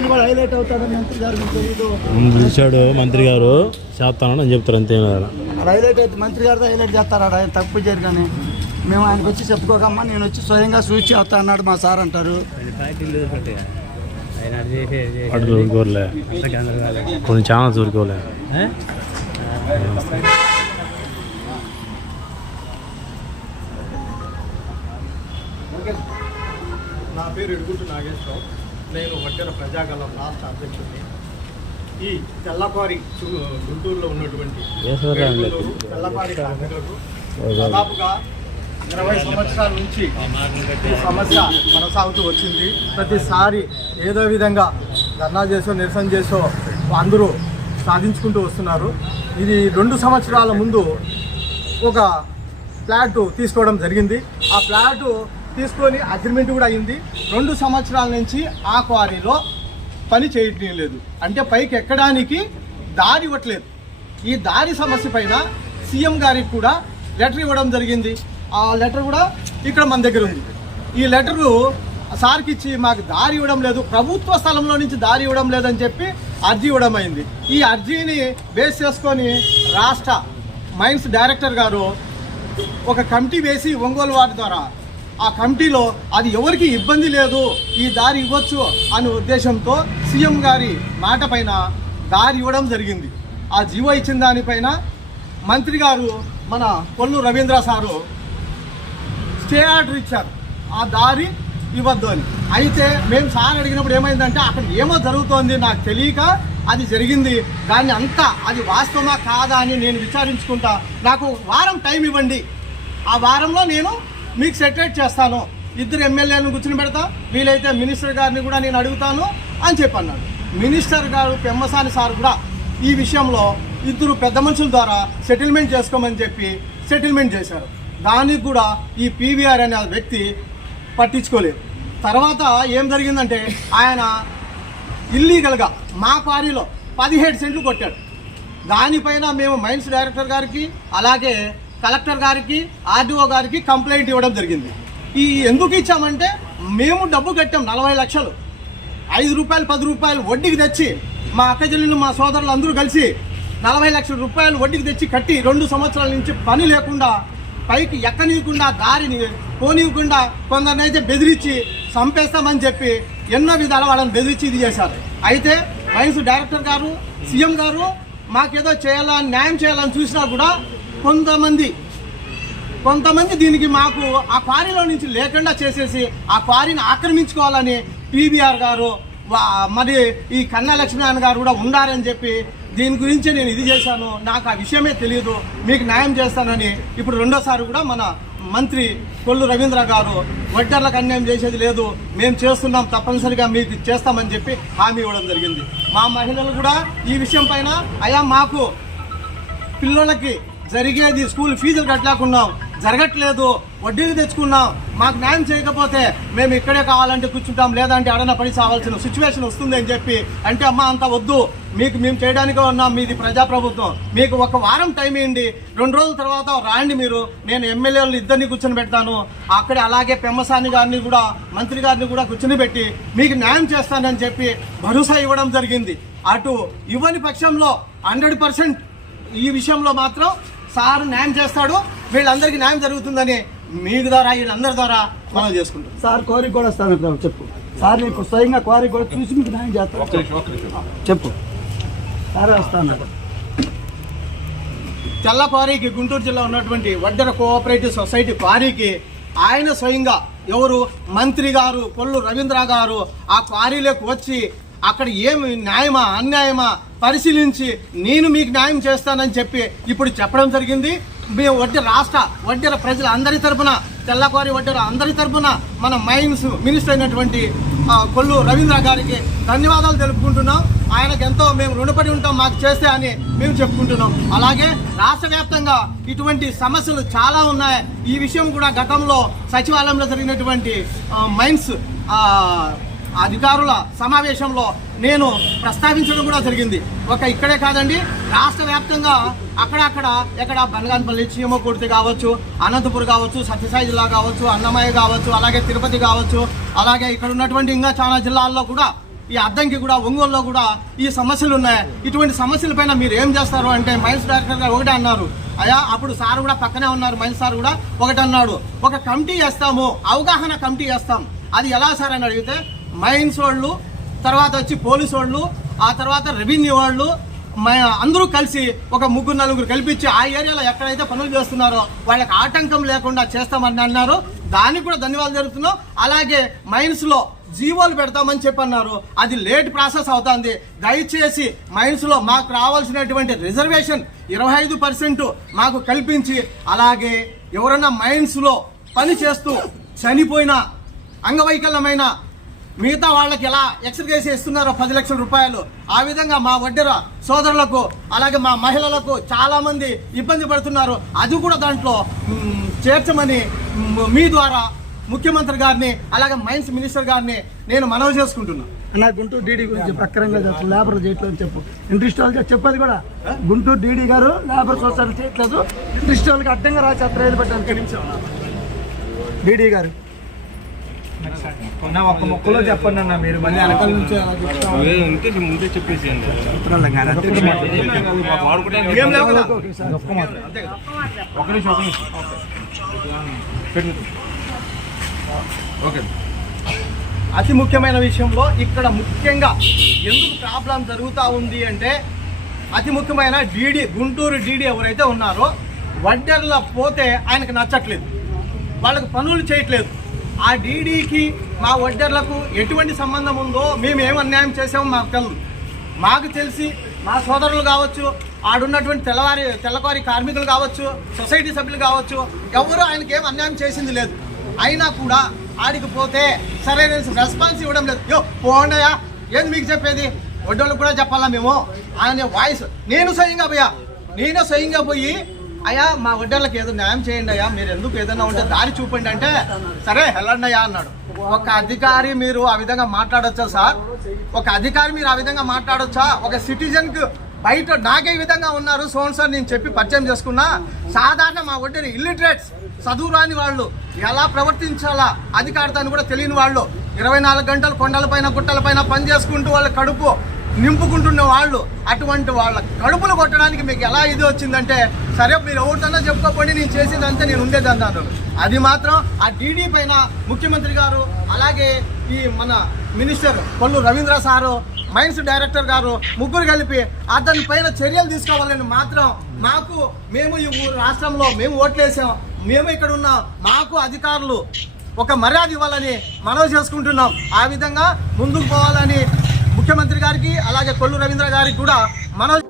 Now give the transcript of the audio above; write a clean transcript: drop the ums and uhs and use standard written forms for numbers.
ఆయన కూడా హైలైట్ అవుతాడని మంత్రి గారికి తెలియదు. పిలిచాడు మంత్రి గారు చేస్తానని చెప్తారు అంతే. హైలైట్ అయితే మంత్రి గారితో హైలైట్ చేస్తారు. ఆయన తప్పు చేయరు కానీ మేము ఆయనకు వచ్చి చెప్పుకోకమ్మా నేను వచ్చి స్వయంగా సూచి అవుతా అన్నాడు మా సార్ అంటారు. ఊరుకోలే కొన్ని ఛానల్స్ ఊరుకోలే. నా పేరు ఎడుగుంటు నాగేశ్వరరావు. నేను వడ్డెర ప్రజాగలం రాష్ట్ర అధ్యక్షుడిని. ఈ తెల్లపారి గుంటూరులో ఉన్నటువంటి తెల్లపారి కార్మికులకు దాదాపుగా 20 సంవత్సరాల నుంచి ఈ సమస్య కొనసాగుతూ వచ్చింది. ప్రతిసారి ఏదో విధంగా ధర్నా చేసో నిరసన చేసో అందరూ సాధించుకుంటూ వస్తున్నారు. ఇది 2 సంవత్సరాల ముందు ఒక ఫ్లాట్ తీసుకోవడం జరిగింది. ఆ ఫ్లాట్ తీసుకొని అగ్రిమెంట్ కూడా అయింది. 2 సంవత్సరాల నుంచి ఆ క్వారీలో పని చేయటం లేదు. అంటే పైకి ఎక్కడానికి దారి ఇవ్వట్లేదు. ఈ దారి సమస్య పైన సీఎం గారికి కూడా లెటర్ ఇవ్వడం జరిగింది. ఆ లెటర్ కూడా ఇక్కడ మన దగ్గర ఉంది. ఈ లెటరు సార్కి ఇచ్చి మాకు దారి ఇవ్వడం లేదు, ప్రభుత్వ స్థలంలో నుంచి దారి ఇవ్వడం లేదని చెప్పి అర్జీ ఇవ్వడం అయింది. ఈ అర్జీని బేస్ చేసుకొని రాష్ట్ర మైన్స్ డైరెక్టర్ గారు ఒక కమిటీ వేసి ఒంగోలు వార్డు ద్వారా ఆ కమిటీలో అది ఎవరికి ఇబ్బంది లేదు, ఈ దారి ఇవ్వచ్చు అనే ఉద్దేశంతో సీఎం గారి మాట పైన దారి ఇవ్వడం జరిగింది. ఆ జీవో ఇచ్చిన దానిపైన మంత్రి గారు మన Kollu Ravindra sir stay order ఇచ్చారు ఆ దారి ఇవ్వద్దు అని. అయితే మేము సార్ అడిగినప్పుడు ఏమైందంటే అక్కడ ఏమో జరుగుతోంది నాకు తెలియక అది జరిగింది, దాన్ని అంతా అది వాస్తవమా కాదా అని నేను విచారించుకుంటా, నాకు వారం టైం ఇవ్వండి, ఆ వారంలో నేను మీకు సెటిల్ చేస్తాను, 2 ఎమ్మెల్యేలను కూర్చుని పెడతా, వీలైతే మినిస్టర్ గారిని కూడా నేను అడుగుతాను అని చెప్పన్నాడు. మినిస్టర్ గారు పెమ్మసాని సార్ కూడా ఈ విషయంలో 2 పెద్ద మనుషుల ద్వారా సెటిల్మెంట్ చేసుకోమని చెప్పి సెటిల్మెంట్ చేశారు. దానికి కూడా ఈ పీవీఆర్ అనే వ్యక్తి పట్టించుకోలేదు. తర్వాత ఏం జరిగిందంటే ఆయన ఇల్లీగల్గా మా క్వారీలో 17 సెంట్లు కొట్టాడు. దానిపైన మేము మైన్స్ డైరెక్టర్ గారికి అలాగే కలెక్టర్ గారికి ఆర్డీఓ గారికి కంప్లైంట్ ఇవ్వడం జరిగింది. ఈ ఎందుకు ఇచ్చామంటే మేము డబ్బు కట్టాం 40 లక్షలు, 5 రూపాయలు 10 రూపాయలు వడ్డీకి తెచ్చి మా అక్కచెల్లెలు మా సోదరులు అందరూ కలిసి 40 లక్షల రూపాయలు వడ్డీకి తెచ్చి కట్టి 2 సంవత్సరాల నుంచి పని లేకుండా పైకి ఎక్కనీయకుండా దారిని పోనీయకుండా కొందరినైతే బెదిరించి చంపేస్తామని చెప్పి ఎన్నో విధాలు వాళ్ళని బెదిరించి ఇది చేశారు. అయితే మైన్స్ డైరెక్టర్ గారు సీఎం గారు మాకేదో చేయాలని న్యాయం చేయాలని చూసినా కూడా కొంతమంది దీనికి మాకు ఆ క్వారీలో నుంచి లేకుండా చేసేసి ఆ క్వారీని ఆక్రమించుకోవాలని పీవీఆర్ గారు మరి ఈ కన్నా లక్ష్మీనారాయణ గారు కూడా ఉండారని చెప్పి దీని గురించి నేను ఇది చేశాను, నాకు ఆ విషయమే తెలియదు, మీకు న్యాయం చేస్తానని ఇప్పుడు 2వ కూడా మన మంత్రి కొల్లు రవీంద్ర గారు వడ్డర్లకు అన్యాయం చేసేది లేదు, మేము చేస్తున్నాం, తప్పనిసరిగా మీకు చేస్తామని చెప్పి హామీ ఇవ్వడం జరిగింది. మా మహిళలు కూడా ఈ విషయం పైన అయ్యా మాకు పిల్లలకి జరిగేది స్కూల్ ఫీజులు కట్టలేకున్నాం, జరగట్లేదు, వడ్డీలు తెచ్చుకున్నాం, మాకు న్యాయం చేయకపోతే మేము ఇక్కడే కావాలంటే కూర్చుంటాం, లేదంటే అడన పడి సావాల్సిన సిచ్యువేషన్ వస్తుంది అని చెప్పి అంటే అమ్మ అంత వద్దు, మీకు మేము చేయడానికే ఉన్నాం, మీది ప్రజాప్రభుత్వం, మీకు 1 వారం టైం ఇవ్వండి, 2 రోజుల తర్వాత రాండి మీరు, నేను ఎమ్మెల్యేలు 2 కూర్చొని పెడతాను, అక్కడే అలాగే పెమ్మసాని గారిని కూడా మంత్రి గారిని కూడా కూర్చొని పెట్టి మీకు న్యాయం చేస్తానని చెప్పి భరోసా ఇవ్వడం జరిగింది. అటు ఇవ్వని పక్షంలో 100% ఈ విషయంలో మాత్రం సార్ న్యాయం చేస్తాడు, వీళ్ళందరికీ న్యాయం జరుగుతుందని మీ ద్వారా వీళ్ళందరి ద్వారా మనం చేసుకుంటాం. సార్ కోరిక కూడా వస్తాను చెప్పు సార్, నీకు స్వయంగా కోరిక కూడా చూసి మీకు న్యాయం చేస్తాను చెప్పు సారే వస్తాను. తెల్ల క్వారీకి గుంటూరు జిల్లా ఉన్నటువంటి వడ్డెర కోఆపరేటివ్ సొసైటీ క్వారీకి ఆయన స్వయంగా ఎవరు మంత్రి గారు కొల్లు రవీంద్ర గారు ఆ క్వారీలోకి వచ్చి అక్కడ ఏమి న్యాయమా అన్యాయమా పరిశీలించి నేను మీకు న్యాయం చేస్తానని చెప్పి ఇప్పుడు చెప్పడం జరిగింది. మేము వడ్డెర ప్రజల అందరి తరపున తెల్లక్వారీ వడ్డెర అందరి తరపున మన మైన్స్ మినిస్టర్ అయినటువంటి కొల్లు రవీంద్ర గారికి ధన్యవాదాలు తెలుపుకుంటున్నాం. ఆయనకు ఎంతో మేము రుణపడి ఉంటాం మాకు చేస్తే అని మేము చెప్పుకుంటున్నాం. అలాగే రాష్ట్ర వ్యాప్తంగా ఇటువంటి సమస్యలు చాలా ఉన్నాయి. ఈ విషయం కూడా గతంలో సచివాలయంలో జరిగినటువంటి మైన్స్ అధికారుల సమావేశంలో నేను ప్రస్తావించడం కూడా జరిగింది. ఇక్కడే కాదండి, రాష్ట్ర వ్యాప్తంగా అక్కడక్కడ ఎక్కడ బనగానపల్లి చీమకుర్తి కావచ్చు, అనంతపురం కావచ్చు, సత్యసాయి జిల్లా కావచ్చు, అన్నమయ్య కావచ్చు, అలాగే తిరుపతి కావచ్చు, అలాగే ఇక్కడ ఉన్నటువంటి ఇంకా చాలా జిల్లాల్లో కూడా ఈ అద్దంకి కూడా ఒంగోలులో కూడా ఈ సమస్యలు ఉన్నాయి. ఇటువంటి సమస్యల పైన మీరు ఏం చేస్తారు అంటే మైన్స్ డైరెక్టర్ గారు ఒకటే అన్నారు. అయ్యా అప్పుడు సార్ కూడా పక్కనే ఉన్నారు, మైన్స్ సార్ కూడా ఒకటి అన్నాడు, ఒక కమిటీ వేస్తాము, అవగాహన కమిటీ వేస్తాం. అది ఎలా సార్ అని అడిగితే మైన్స్ వాళ్ళు, తర్వాత వచ్చి పోలీసు వాళ్ళు, ఆ తర్వాత రెవెన్యూ వాళ్ళు అందరూ కలిసి ఒక 3-4 కల్పించి ఆ ఏరియాలో ఎక్కడైతే పనులు చేస్తున్నారో వాళ్ళకి ఆటంకం లేకుండా చేస్తామని అన్నారు. దానికి కూడా ధన్యవాదాలు జరుగుతున్నాం. అలాగే మైన్స్లో జీవోలు పెడతామని చెప్పన్నారు. అది లేట్ ప్రాసెస్ అవుతుంది. దయచేసి మైన్స్లో మాకు రావాల్సినటువంటి రిజర్వేషన్ 25% మాకు కల్పించి, అలాగే ఎవరన్నా మైన్స్లో పని చేస్తూ చనిపోయిన అంగవైకల్యమైన మిగతా వాళ్ళకి ఎలా ఎక్స్గ్రేస్ ఇస్తున్నారో 10 లక్షల రూపాయలు, ఆ విధంగా మా వడ్డెర సోదరులకు అలాగే మా మహిళలకు చాలా మంది ఇబ్బంది పడుతున్నారు. అది కూడా దాంట్లో చేర్చమని మీ ద్వారా ముఖ్యమంత్రి గారిని అలాగే మైన్స్ మినిస్టర్ గారిని నేను మనవి చేసుకుంటున్నాను. నా గుంటూరు డీడీ గురించి ప్రకారంగా లేబర్ చేయట్లేదు అని చెప్పు. ఇంట్రెస్ట్ వాళ్ళకి చెప్పేది కూడా గుంటూరు డీడీ గారు లేబర్ సొసైటీ చేయట్లేదు, ఇంట్రెస్ట్ వాళ్ళకి అడ్డంగా రాసేస్తారు. ఏది పెట్టాను డీడీ గారు ఒక్క మొక్కలో చెప్పండి అన్న, మీరు మళ్ళీ వెనకాల నుంచి ముందే చెప్పేసి అతి ముఖ్యమైన విషయంలో ఇక్కడ ముఖ్యంగా ఎందుకు ప్రాబ్లం జరుగుతూ ఉంది అంటే, అతి ముఖ్యమైన డీడీ గుంటూరు డీడీ ఎవరైతే ఉన్నారో వడ్డెర్ల పోతే ఆయనకు నచ్చట్లేదు, వాళ్ళకి పనులు చేయట్లేదు. ఆ డీడీకి మా వడ్డెర్లకు ఎటువంటి సంబంధం ఉందో, మేము ఏం అన్యాయం చేసామో మాకు తెలిసి మా సోదరులు కావచ్చు, ఆడున్నటువంటి తెల్లవారి కార్మికులు కావచ్చు, సొసైటీ సభ్యులు కావచ్చు, ఎవరు ఆయనకి ఏం అన్యాయం చేసింది లేదు. అయినా కూడా ఆడికి పోతే సరైన రెస్పాన్స్ ఇవ్వడం లేదు. పోండయా ఏంది మీకు చెప్పేది, వడ్డోళ్ళకు కూడా చెప్పాలా మేము ఆయన వాయిస్. నేనే స్వయంగా పోయి అయ్యా మా వడ్డర్లకు ఏదో న్యాయం చేయండి అయ్యా, మీరు ఎందుకు ఏదైనా ఉంటే దారి చూపండి అంటే సరే వెళ్ళండి అయ్యా అన్నాడు. ఒక అధికారి మీరు ఆ విధంగా మాట్లాడొచ్చా సార్? ఒక అధికారి మీరు ఆ విధంగా మాట్లాడొచ్చా? ఒక సిటిజన్కు బయట నాకే విధంగా ఉన్నారు సార్ నేను చెప్పి పరిచయం చేసుకున్నా. సాధారణ మా వడ్డీని ఇల్లిటరేట్స్, చదువు రాని వాళ్ళు ఎలా ప్రవర్తించాలా అధికారితో కూడా తెలియని వాళ్ళు 24 గంటలు కొండలపైన గుట్టలపైన పని చేసుకుంటూ వాళ్ళ కడుపు నింపుకుంటున్న వాళ్ళు, అటువంటి వాళ్ళ కడుపులు కొట్టడానికి మీకు ఎలా ఇది వచ్చిందంటే, సరే మీరు ఎవరితోనో చెప్పుకోపోండి, నేను చేసేదంతా నేను ఉండేదన్నాను. అది మాత్రం ఆ డీడీ పైన ముఖ్యమంత్రి గారు అలాగే ఈ మన minister Kollu Ravindra sir, mines director garu ముగ్గురు కలిపి అతని పైన చర్యలు తీసుకోవాలని మాత్రం మేము ఈ రాష్ట్రంలో మేము ఓట్లేసాం, మేము ఇక్కడ ఉన్న మాకు అధికారులు ఒక మర్యాద ఇవ్వాలని మనవి చేసుకుంటున్నాం. ఆ విధంగా ముందుకు పోవాలని ముఖ్యమంత్రి గారికి అలాగే కొల్లు రవీంద్ర గారికి కూడా మనవి